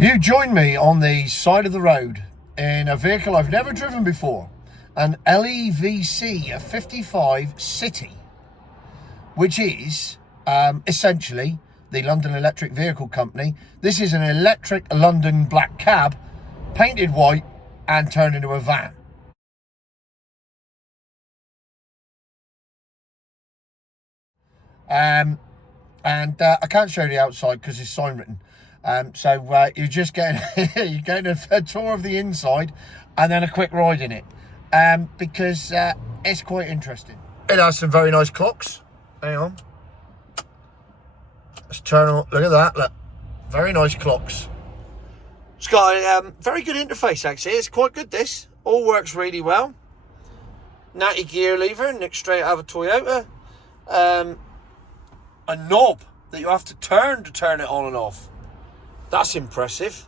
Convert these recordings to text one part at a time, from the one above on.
You join me on the side of the road in a vehicle I've never driven before, an Levc 55 City, which is essentially the London Electric Vehicle Company. This is an electric London black cab, painted white and turned into a van. I can't show you the outside because it's sign written. So you're just getting you're getting a tour of the inside and then a quick ride in it, because it's quite interesting. It has some very nice clocks. Hang on, let's turn on. Look at that. Look, very nice clocks. It's got a very good interface actually. It's quite good. This all works really well. Natty gear lever, nick straight out of a Toyota. A knob that you have to turn it on and off. That's impressive.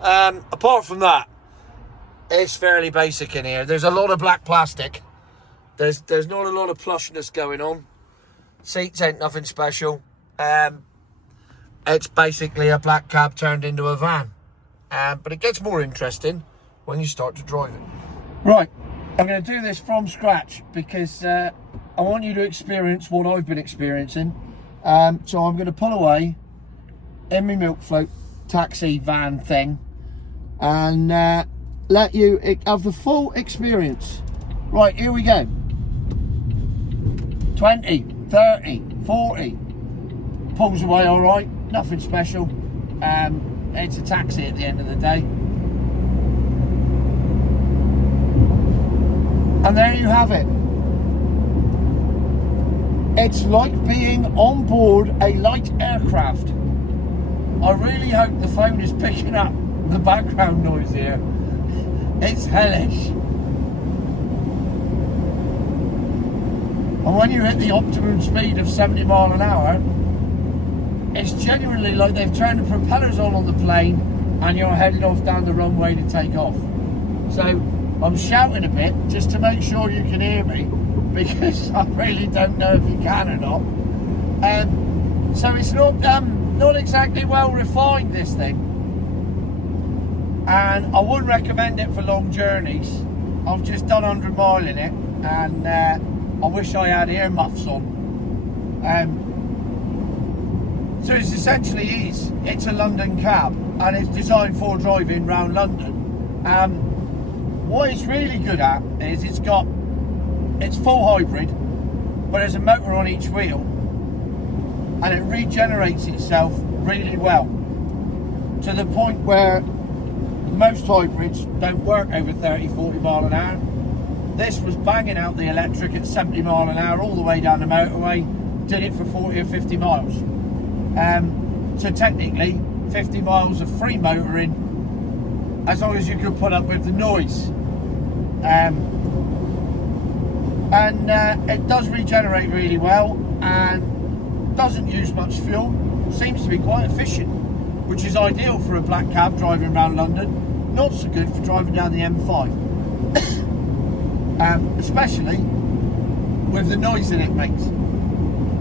Apart from that, it's fairly basic in here. There's a lot of black plastic. There's not a lot of plushness going on. Seats ain't nothing special. It's basically a black cab turned into a van. But it gets more interesting when you start to drive it. Right, I'm going to do this from scratch because I want you to experience what I've been experiencing. So I'm going to pull away in my milk float taxi van thing and let you have the full experience. Right, here we go. 20, 30, 40. Pulls away all right, nothing special. It's a taxi at the end of the day. And there you have it. It's like being on board a light aircraft. I really hope the phone is picking up the background noise here. It's hellish. And when you hit the optimum speed of 70 miles an hour, it's genuinely like they've turned the propellers on the plane and you're headed off down the runway to take off. So I'm shouting a bit just to make sure you can hear me, because I really don't know if you can or not. So it's not exactly well refined, this thing, and I wouldn't recommend it for long journeys. I've just done 100 mile in it, and I wish I had earmuffs on. So it's essentially it's a London cab, and it's designed for driving around London. What it's really good at is it's full hybrid, but there's a motor on each wheel, and it regenerates itself really well, to the point where most hybrids don't work over 30-40 mile an hour. This was banging out the electric at 70 mile an hour all the way down the motorway, did it for 40 or 50 miles. So technically 50 miles of free motoring, as long as you could put up with the noise. And it does regenerate really well and doesn't use much fuel. Seems to be quite efficient, which is ideal for a black cab driving around London. Not so good for driving down the M5. Especially with the noise that it makes,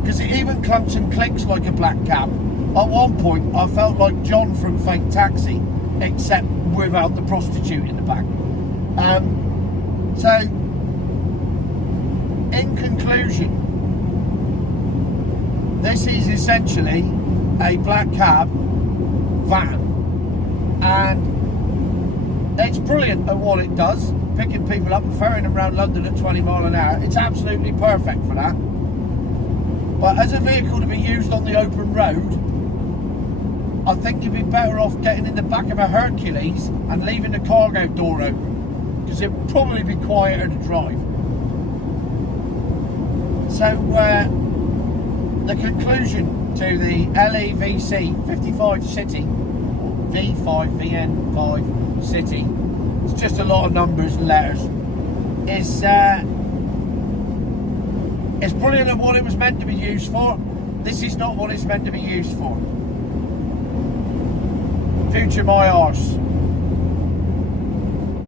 because it even clumps and clicks like a black cab. At one point I felt like John from Fake Taxi, except without the prostitute in the back. So in conclusion, this is essentially a black cab van, and it's brilliant at what it does, picking people up and ferrying them around London at 20 mile an hour. It's absolutely perfect for that. But as a vehicle to be used on the open road, I think you'd be better off getting in the back of a Hercules and leaving the cargo door open, because it would probably be quieter to drive. So the conclusion to the Levc 55 City, V5, VN5 City, it's just a lot of numbers and letters, it's brilliant at what it was meant to be used for. This is not what it's meant to be used for. Future my arse.